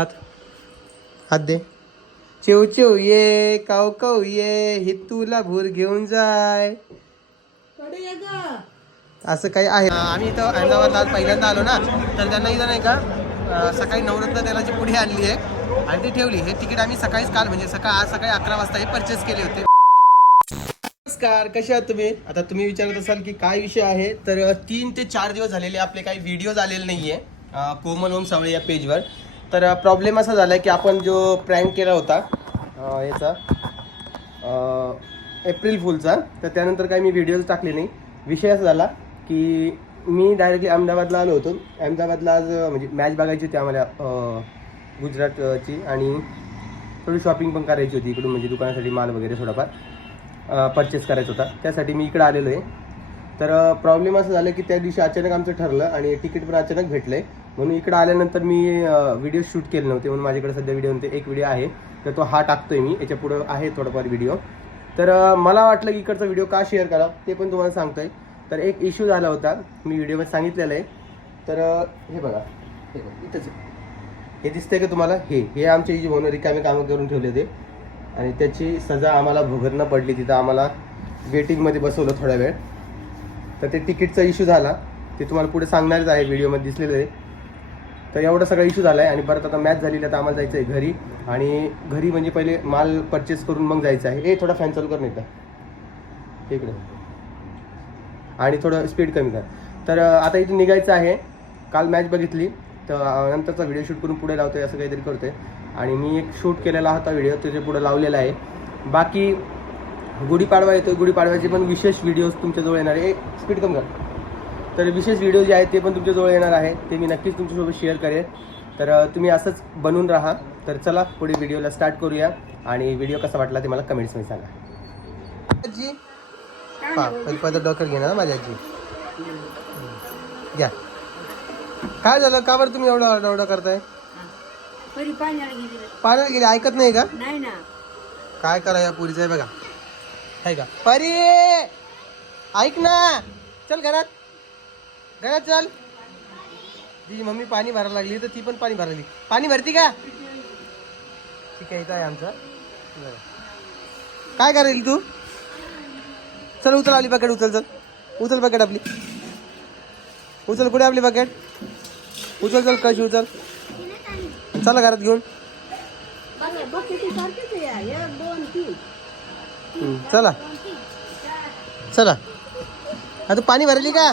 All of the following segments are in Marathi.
हात. हात दे. चिव चिव ये काव काव ये हितूला भूर घेऊन जाय. असं काही आहे. आम्ही इथं अहमदाबादला आज पहिल्यांदा आलो ना. तर त्यांना इथं नाही का सकाळी नवरत्न तेलाची पुढे आणली आहे आणि ती ठेवली. हे तिकीट आम्ही सकाळीच काल म्हणजे सकाळ आज सकाळी अकरा वाजता हे परचेस केले होते. नमस्कार कसे आहात तुम्ही? आता तुम्ही विचारत असाल की काय विषय आहे? तर तीन ते चार दिवस झालेले आपले काही व्हिडिओज आलेले नाहीये. आहे कोमल ओम सावळे या पेजवर तर प्रॉब्लेम असा झाला की आपण जो प्रँक केला होता याचा एप्रिल फुलचा तर त्यानंतर काही मी व्हिडिओज टाकले नाही. विषय असा झाला की मी डायरेक्टली अहमदाबादला आलो होतो. अहमदाबादला आज म्हणजे मॅच बघायची होती आम्हाला गुजरातची आणि थोडी शॉपिंग पण करायची होती इकडून म्हणजे दुकानासाठी माल वगैरे थोडाफार परचेस करायचा होता. त्यासाठी मी इकडे आलेलो आहे. तर प्रॉब्लेम असं झालं की त्या दिवशी अचानक आमचं ठरलं आणि तिकीट पण अचानक भेटलं आहे म्हणून इकडे आल्यानंतर मी व्हिडिओ शूट केले नव्हते म्हणून माझ्याकडे सध्या व्हिडिओ नव्हते एक व्हिडिओ आहे. तर तो हा टाकतोय मी याच्या पुढं आहे थोडंफार व्हिडिओ तर मला वाटलं की इकडचा व्हिडिओ का शेअर करा ते पण तुम्हाला सांगतोय. तर एक इश्यू झाला होता मी व्हिडिओमध्ये सांगितलेला आहे. तर हे बघा हे बघा इथंच आहे. हे दिसतंय का तुम्हाला? हे हे आमचे जे होणं रिकामे कामं करून ठेवले होते. आणि त्याची सजा आम्हाला भोगरणं पडली तिथं आम्हाला वेटिंगमध्ये बसवलं थोडा वेळ. तर ते तिकीटचा इश्यू झाला. ते तुम्हाला पुढे सांगणारच आहे व्हिडिओमध्ये दिसलेलं आहे. तर एवढा सगळा इश्यू झाला आहे आणि परत आता मॅच झालेली आता आम्हाला जायचं आहे घरी. आणि घरी म्हणजे पहिले माल परचेस करून मग जायचं आहे. ए थोडा फॅन चालू कर नाही इकडे. आणि थोडं स्पीड कमी कर. तर आता इथे निघायचं आहे. काल मॅच बघितली. तर नंतरचा व्हिडिओ शूट करून पुढे लावतोय असं काहीतरी करतोय. आणि मी एक शूट केलेला होता व्हिडिओ त्याच्या पुढे लावलेला आहे. बाकी गुढीपाडवा येतोय. गुढीपाडव्याचे पण विशेष व्हिडिओज तुमच्याजवळ येणार आहे. स्पीड कमी कर. तर विशेष व्हिडिओ जे आहेत ते पण तुमच्याजवळ येणार आहे. ते मी नक्कीच तुमच्यासोबत शेअर करेन तर तुम्ही असंच बनून राहा. तर चला पुढे व्हिडिओला स्टार्ट करूया. आणि व्हिडिओ कसा वाटला ते मला कमेंट्समध्ये सांगा. आजी? पा पहिलं डॉक्टर घेणार माझी आजी? घ्या. काय झालं? का बरं तुम्ही एवढं एवढं करताय? परी पाण्याला गेली ऐकत नाही का? नाही ना. काय करा या पुरीचं? आहे बघा. आहे का? परी! ऐक ना. चल घरात. घरात चल. तिची मम्मी पाणी भरायला लागली तर ती पण पाणी भरायला लागली. पाणी भरती का? ठीक आहे इथं आहे आमचं. काय करेल तू? चल उचल आपली बकेट उचल चल. उचल बकेट आपली. उचल कुठे आपली बकेट उचल चल कशी उचल? चला घरात घेऊन. चला. चला. आता पाणी भरली का?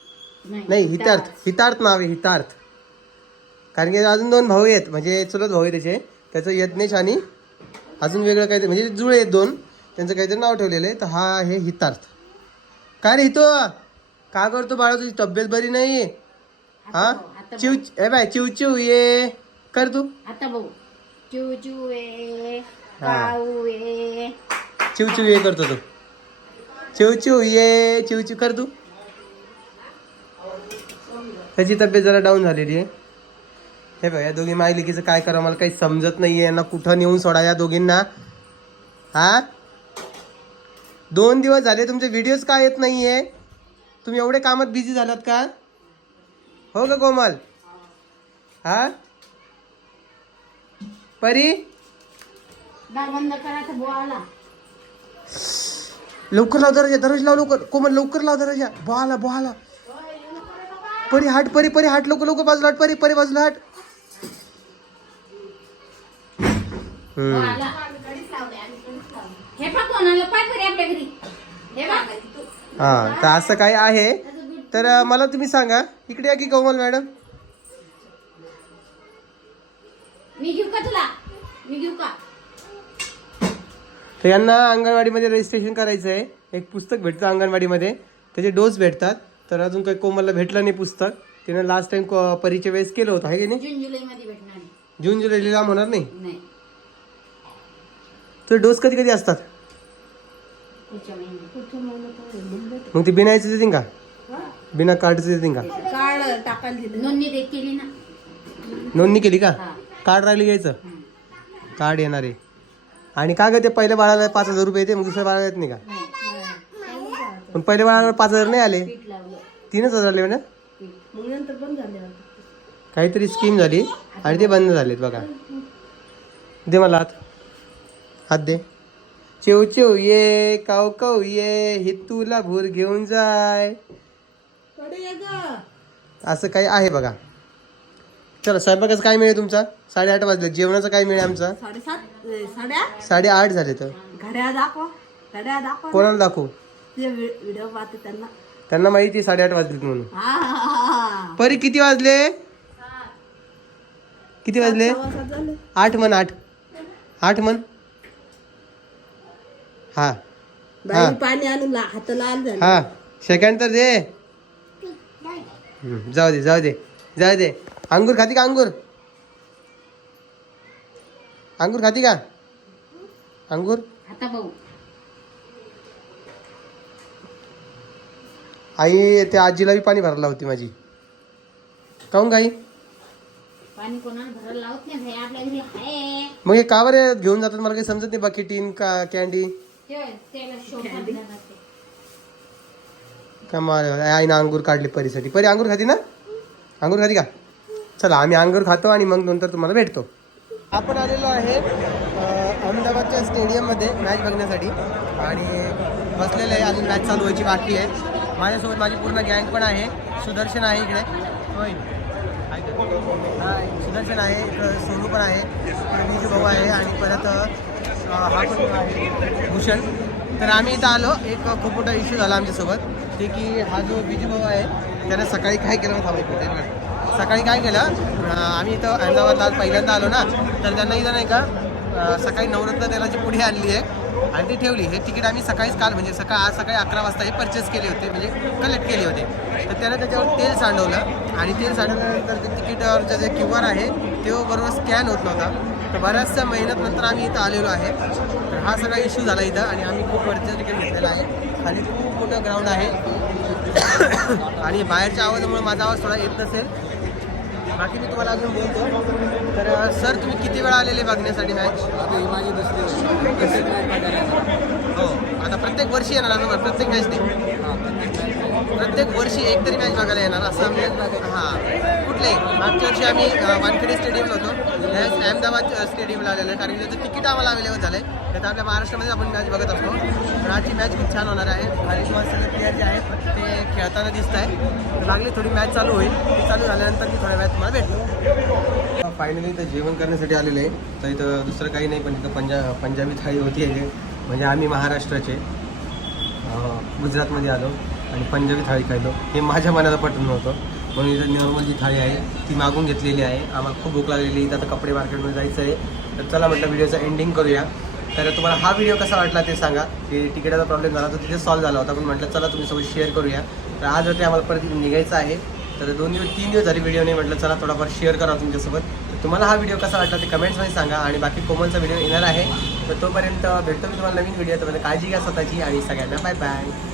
नाही हितार्थ. हितार्थ. नाव आहे हितार्थ. कारण की अजून दोन भाऊ आहेत म्हणजे चुलत भाऊ आहे त्याचे. त्याचं यज्ञेश आणि अजून वेगळं काहीतरी म्हणजे जुळे आहेत दोन. त्यांचं काहीतरी नाव ठेवलेलं आहे तर हा आहे हितार्थ. काय रे हितो? का करतो बाळा तुझी तब्येत बरी नाही? हा? चिव ए बाय चिव चिव ये. कर तू. आता बघू चिव चिव. काऊ ए चिव चिव ये करतो तो. चिव चिव ये चिव चिव कर तू. त्याची तब्येत जरा डाऊन झालेली आहे. हे बघ या दोघी मायलिकीचं काय करा मला काही समजत नाहीये. यांना कुठं नेऊन सोडा या दोघींना? हा? दोन दिवस झाले तुमचे व्हिडिओज का येत नाहीये? तुम्ही एवढे कामात बिझी झालात का? हो का कोमल? हा? परी? लवकर लाव दरवाजा दरवाजा लाव लवकर. कोमल लवकर लाव दरवाजा. बोहाला बोहाला परी हाट परी परी हाट लवकर लवकर बाजूला हाट परी परी बाजूला हाट. हे तर असं काय आहे? तर मला तुम्ही सांगा. इकडे या की कोमल मॅडम? मी घेऊ का तुला? मी घेऊ का? तर यांना अंगणवाडीमध्ये रजिस्ट्रेशन करायचं आहे एक पुस्तक भेटतं अंगणवाडीमध्ये. त्याचे डोस भेटतात. तर अजून काही कोमलला भेटलं नाही पुस्तक. तिने लास्ट टाइम परीच्या वेळेस केलं होतं आहे की नाही? जून जुलै मध्ये भेटणार आहे. जून जुलै लांब होणार नाही? नाही. तर डोस कधी कधी असतात? पुढच्या महिन्यात. मग ते बिना याचे देतील का? बिना कार्डचे देतील का? कार्ड टाकायला दिलं. नोंदणी केली ना. नोंदणी केली का? कार्ड राहिली घ्यायचं. कार्ड येणार आहे. आणि का ग ते पहिल्या बाळाला पाच हजार रुपये येते मग दुसऱ्या बाळाला येत नाही का? पण पहिल्या बाळाला पाच हजार नाही आले. पीठ लावलं. तीनच हजार आले ना पीठ. मग नंतर बंद झाले काहीतरी स्कीम झाली. आणि ते बंद झालेत बघा. दे मला हात. हात दे. चिव चिव ये काव काव ये हे तुला भूर घेऊन जाय. कडे ये ग. असं काही आहे बघा. चला स्वयंपाकाचं काय मिळेल तुमचा? साडेआठ वाजले जेवणाचं काय मिळेल आमचा? साडेसात ए, साड्या साडेआठ झाले तर. घड्या दाखव. घड्या दाखव कोणाला दाखवू? ते व्हिडिओ पाहते त्यांना. त्यांना माहिती आहे साडेआठ वाजलेत म्हणून. हा हा, हा, हा. परी किती वाजले? किती वाजले? झाले. आठ म्हण आठ. आठ म्हण. हा. बाई पाणी आणून ला- हात लाल झाले. हा. सेकंड तर दे. हम्म, जाऊ दे जाऊ दे जाऊ दे. अंगूर खाती का अंगूर? अंगूर खाती का? अंगूर? आता भाऊ आई त्या आजीला बी पाणी भरायला होती माझी. काहून गाई? पाणी कोणाला भरायला लावत नाही भाई आपल्या घरी आहे. मग हे का बरं घेऊन जातात? मला काही समजत नाही बाकी टीन का कॅन्डी ते- त्याला शोभा दिला जाते. का मार आईनं अंगूर काढले परीसाठी. परी अंगूर खाती ना? अंगूर खाती का? चला आम्ही अंगूर खातो आणि मग नंतर तुम्हाला भेटतो. आपण आलेलो आहे अं, अहमदाबादच्या स्टेडियममध्ये मॅच बघण्यासाठी. आणि बसलेलं आहे अजून मॅच चालू व्हायची बाकी आहे. माझ्यासोबत माझी पूर्ण गँग पण आहे. सुदर्शन आहे इकडे. होय. हाय, सुदर्शन आहे इकडं सोनू पण आहे इकडे भाऊ आहे आणि परत हा भूषण. तर आम्ही इथं आलो. एक खूप मोठा इश्यू झाला आमच्यासोबत. ते की हा जो विजू भाऊ आहे त्यानं सकाळी काय केलं ना सकाळी काय केलं? आम्ही इथं अहमदाबादला आज पहिल्यांदा आलो ना. तर त्यांना इथं नाही का सकाळी नवरत्न तेलाची पुढे आणली आहे. आणि ती ठेवली. हे तिकीट आम्ही सकाळीच काल म्हणजे सकाळ आज सकाळी अकरा वाजता हे परचेस केले होते म्हणजे कलेक्ट केले होते. तर त्यानं त्याच्यावर तेल सांडवलं आणि तेल सांडवल्यानंतर ते तिकीटावरचं जे क्यू आर आहे तो बरोबर स्कॅन होत नव्हता. तर बऱ्याचशा मेहनतनंतर नंतर आम्ही इथं आलेलो आहे. तर हा सगळा इश्यू झाला इथं आणि आम्ही खूप वरचं तिकीट घेतलेलं आहे. आणि खूप मोठं ग्राउंड आहे. आणि बाहेरच्या आवाजामुळे माझा आवाज थोडा येत नसेल. बाकी मी तुम्हाला अजून बोलतो. तर सर तुम्ही किती वेळा आलेले बघण्यासाठी मॅच माझी दुसरी हो. आता प्रत्येक वर्षी येणार ना प्रत्येक मॅच नाही? प्रत्येक वर्षी एक तरी मॅच बघायला येणार असं आम्ही हां. कुठले? मागच्या वर्षी आम्ही अ, वानखेडे स्टेडियमला होतो. त्यावेळेस अहमदाबाद स्टेडियमला आलेलं आहे. कारण की त्याचं तिकीट आम्हाला अवेलेबल झालं आहे तर आपल्या महाराष्ट्रामध्ये आपण मॅच बघत असतो. तर आजची मॅच खूप छान होणार आहे. आणि प्लेअर जे आहेत ते खेळताना दिसत आहे. तर लागली थोडी मॅच चालू होईल. ती चालू झाल्यानंतर मी थोड्या वेळात तुम्हाला भेटतो. फायनली इथं जेवण करण्यासाठी आलेले आहे. तर इथं दुसरं काही नाही पण इथं पंजा पंजाबी थाळी होती आहे. म्हणजे आम्ही महाराष्ट्राचे गुजरातमध्ये आलो आणि पंजाबी थाळी खायलो. हे माझ्या मनाला पटलं नव्हतं. म्हणून इथं नॉर्मल जी थाळी आहे ती मागून घेतलेली आहे. आम्हाला खूप भूक लागलेली इथं आता कपडे मार्केटमध्ये जायचं आहे. तर चला म्हटलं व्हिडिओचं एंडिंग करूया. तर तुम्हाला हा व्हिडिओ कसा वाटला ते सांगा. ते तिकिटाचा प्रॉब्लेम झाला तर तिथे सॉल्व्ह झाला होता. पण म्हटलं चला तुम्ही सोबत शेअर करूया. तर आज ते आम्हाला परत निघायचं आहे तर दोन दिवस तीन दिवस झाली व्हिडिओ नाही म्हटलं. चला थोडाफार शेअर करा तुमच्यासोबत. तर तुम्हाला हा व्हिडिओ कसा वाटला ते कमेंट्समध्ये सांगा. आणि बाकी कोमलचा व्हिडिओ येणार आहे. तर तोपर्यंत भेटतो मी तुम्हाला नवीन व्हिडिओ तर काळजी घ्या स्वतःची. आणि सगळ्यांना बाय बाय